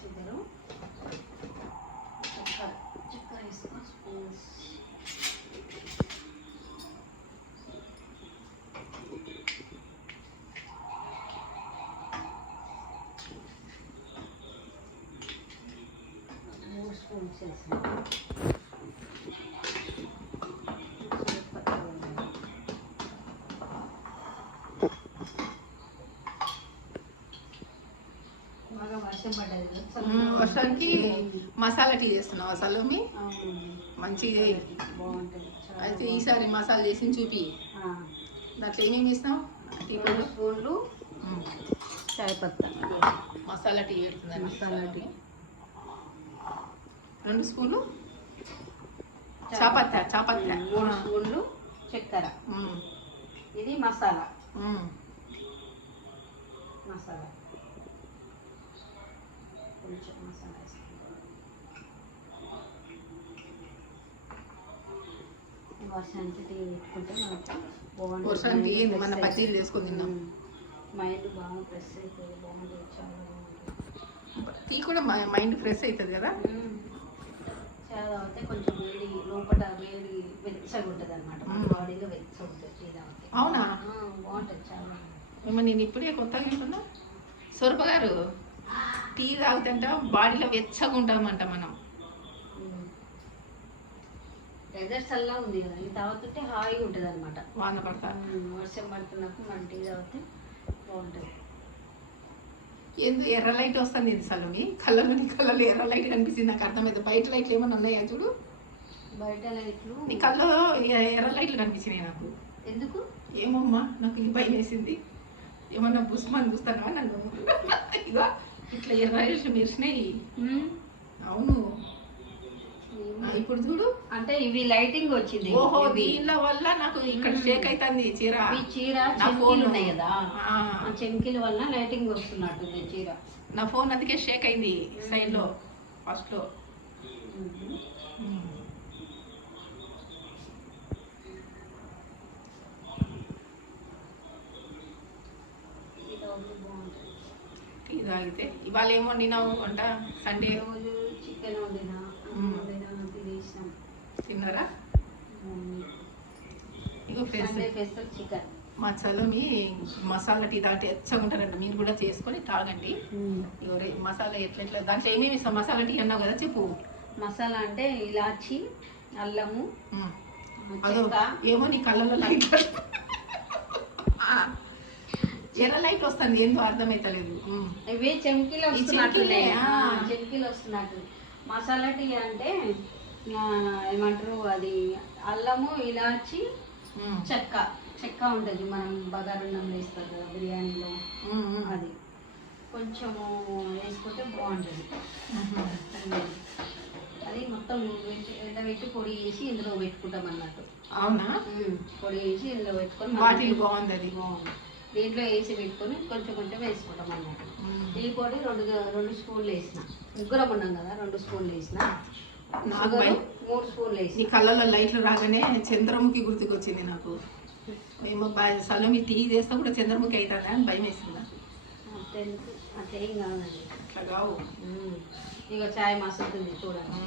చక్కెర వేసుకొని స్పూన్స్ వేసాను. బాగా వర్షం పడ్డది. వర్షానికి మసాలా టీ చేస్తున్నావు అసలు మీ మంచిగా బాగుంటుంది. అయితే ఈసారి మసాలా చేసి చూపి. దాంట్లో ఏమేమి ఇస్తావు? టీ పొడి, స్పూన్లు చాయ్ పత్తా, మసాలా టీ పెడుతుంది. మసాలా టీ 2 స్పూన్లు చాపత్త, 3 స్పూన్లు చక్కెర. ఇది మసాలా. మసాలా కొంచెం మసాలా వేసుకుంటాం. వర్షానికి టీ పెట్టుకుంటే మనకు బాగుంటుంది. వర్షానికి మన బజ్జీలు చేసుకొని తిన్నాం. మైండ్ బాగా ఫ్రెష్ అవుతుంది. బాగుంటుంది, చాలా బాగుంటుంది. టీ కూడా మైండ్ ఫ్రెష్ అవుతుంది కదా. చాలా తాగితే కొంచెం వేడి లోపల వేడి వెచ్చగా ఉంటుంది అనమాట. బాడీలో వెచ్చగా ఉంటుంది టీ తాగితే. అవునా? బాగుంటుంది చాలా. ఏమో నేను ఇప్పుడే కొత్తగా వింటున్నా. స్వరూప గారు, టీ తాగుతుంట బాడీలో వెచ్చగా ఉంటామంట మనం. వెదర్ చల్లగా ఉంది కదా, ఇది తాగుతుంటే హాయిగా ఉంటుంది అనమాట. వాన పడతా వర్షం పడుతున్నప్పుడు మనం టీ తాగితే బాగుంటుంది. ఎందుకు ఎర్ర లైట్ వస్తుంది ఇది సలోని కళ్ళలో? నీ కళ్ళలో ఎర్ర లైట్ కనిపిస్తుంది. నాకు అర్థమైతే బయట లైట్లు ఏమన్నా ఉన్నాయా చూడు. బయట లైట్లు నీ కళ్ళలో ఎర్ర లైట్లు కనిపించినాయి నాకు. ఎందుకు ఏమమ్మా నాకు ఇది భయం వేసింది. ఏమన్నా బుస్మని చూస్తానా నన్ను? ఇక ఇట్లా ఎర్ర లైట్లు మెరిసినాయి. అవును, ఇప్పుడు చూడు. అంటే ఇవి లైటింగ్ వచ్చింది. ఓహో, దీనిల వల్ల నాకు ఇక్కడ షేక్ అవుతుంది చీర. ఈ చీర చెంకీలు ఉన్నాయి కదా, ఆ చెంకీల వల్ల లైటింగ్ వస్తున్నట్టుంది చీర. నా ఫోన్ అందుకే షేక్ అయింది సైడ్ లో ఫస్ట్ లో. టీ తాగితే ఇవాళ ఏమో వండినావు వంట? సండే రోజు చికెన్ వండినా తినేసాం. తిన్నారా? ఇగో ఫ్రెండ్స్, చికెన్ మా చలోమి మసాలా టీ తాగితే ఎచ్చగా ఉంటారంట. మీరు కూడా చేసుకొని తాగండి. ఇగో మసాలా ఎట్లా దాంట్లో ఏమేమి ఇస్తాం? మసాలా టీ అన్నావు కదా, చెప్పు. మసాలా అంటే ఇలాచి, అల్లము. అదో ఏమో నీ కళ్ళలో లైట్ ఎర్ర లైట్ వస్తుంది, ఏందో అర్థమైతలేదు. ఇవి చెంకీలు వస్తున్నట్టున్నాయి. చెంకీలు వస్తున్నట్టు. మసాలా టీ అంటే ఏమంటారు, అది అల్లము, ఇలాచి, చెక్క ఉంటుంది. మనం బగారన్నంలో వేస్తారు కదా బిర్యానీలో, అది కొంచెము వేసుకుంటే బాగుంటుంది. అది మొత్తం ఎండబెట్టి పొడి వేసి ఇందులో పెట్టుకుంటాం అన్నట్టు. అవునా? పొడి వేసి ఇందులో పెట్టుకొని బాటిల్ బాగుంది. అది బాగుంది. దీంట్లో వేసి పెట్టుకొని కొంచెం కొంచెం వేసుకుంటాం అన్నట్టు. ఈ పొడి 2 స్పూన్లు వేసిన. ముగ్గురం ఉన్నాం కదా, 2 స్పూన్లు వేసిన. 3 స్పూన్లు వేసి. ఈ కళ్ళలో లైట్లు రాగానే చంద్రముఖి గుర్తుకొచ్చింది నాకు. ఏమో సలోమి టీ చేస్తా కూడా చంద్రముఖి అవుతుందా అని భయం వేసిందా? అట్లేం కాదండి, అట్లా కావు. ఇక చాయ్ మస్తుంది చూడండి.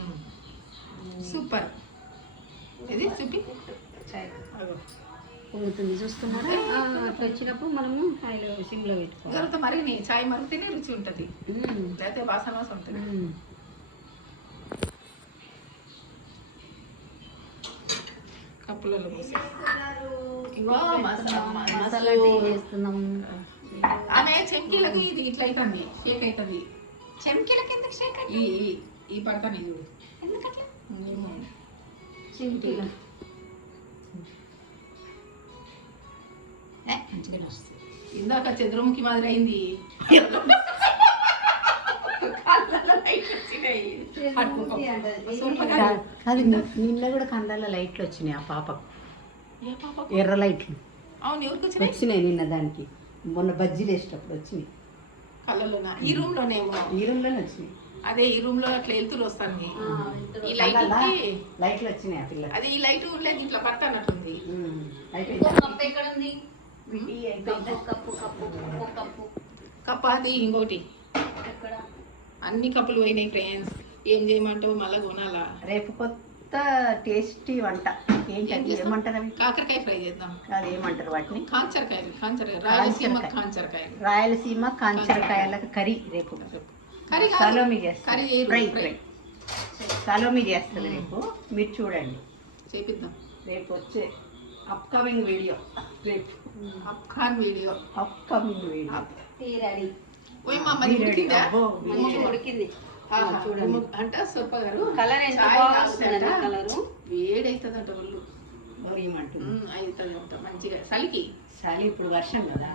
సూపర్. ఇది చూపి. చాయ్ పొంగుతుంది చూస్తున్నారా? అట్లా వచ్చినప్పుడు మనము హైలో సిమ్లో పెట్టుకోవాలి. తర్వాత మరిగి చాయ్ మరిగితేనే రుచి ఉంటుంది, లేకపోతే వాసన ఉంటుంది. కప్పులలో మసాలా టీ వేస్తున్నాం. ఆమె చెంకీలకు ఇది ఇట్లా అవుతుంది, షేక్ అవుతుంది. చెంకీలకి ఎందుకు షేక్? ఈ పడతాను చూడు. ఎందుకట్లా? చెంకీల ఇందాక చంద్రముఖి మాదిరి అయింది. నిన్న కూడా కందాల లైట్లు వచ్చినాయి. ఆ పాపకు ఎర్ర లైట్లు. అవును, ఎవరికి వచ్చినాయి నిన్న. దానికి మొన్న బజ్జీలు వేసేటప్పుడు వచ్చినాయి కళ్ళలోనా? ఈ రూమ్ లోనేమో. ఈ రూమ్ లోనే వచ్చినాయి. అదే ఈ రూమ్ లో అట్లా వెళ్తురు వస్తాను. ఈ లైట్ లైట్లు వచ్చినాయి ఆ పిల్ల. అదే ఈ లైట్ లేదు, ఇట్లా పడతానట్టుంది. ఎక్కడ ఉంది కప్పు? కప్ప అది ఇంకోటి. ఎక్కడ? అన్ని కప్పులు పోయినాయి ఫ్రెండ్స్. ఏం చేయమంటావు? మళ్ళీ కొనాలా? రేపు కొత్త టేస్టీ వంట ఏంటంటే ఏమంటారు అవి? కాకరకాయ ఫ్రై చేద్దాం. అది ఏమంటారు వాటిని? కాంచరకాయలు రాయలసీమ కాంచరకాయలు. రాయలసీమ కాంచరకాయల కర్రీ రేపు. కర్రీ సలోమి చేస్తారు, ఫ్రై ఫ్రై సలోమి చేస్తుంది రేపు. మీరు చూడండి, చేపిద్దాం. రేపు వచ్చే అప్కమింగ్ వీడియో. రేపు అప్కమింగ్ వీడియో టీ రెడీ. ఓయ్ మా మరి ఉడికిందా? మంచిగా ఉడికింది. చూడండి అంట సొప్ప గారు కలర్ ఎంత చాయ్ బాగా తాగుతుందంట. వస్తుందండి కలరు. వేడైతుందంట ఒళ్ళు. ఏమంటుంది? అవుతుందంట మంచిగా చలికి. చలి ఇప్పుడు వర్షం కదా.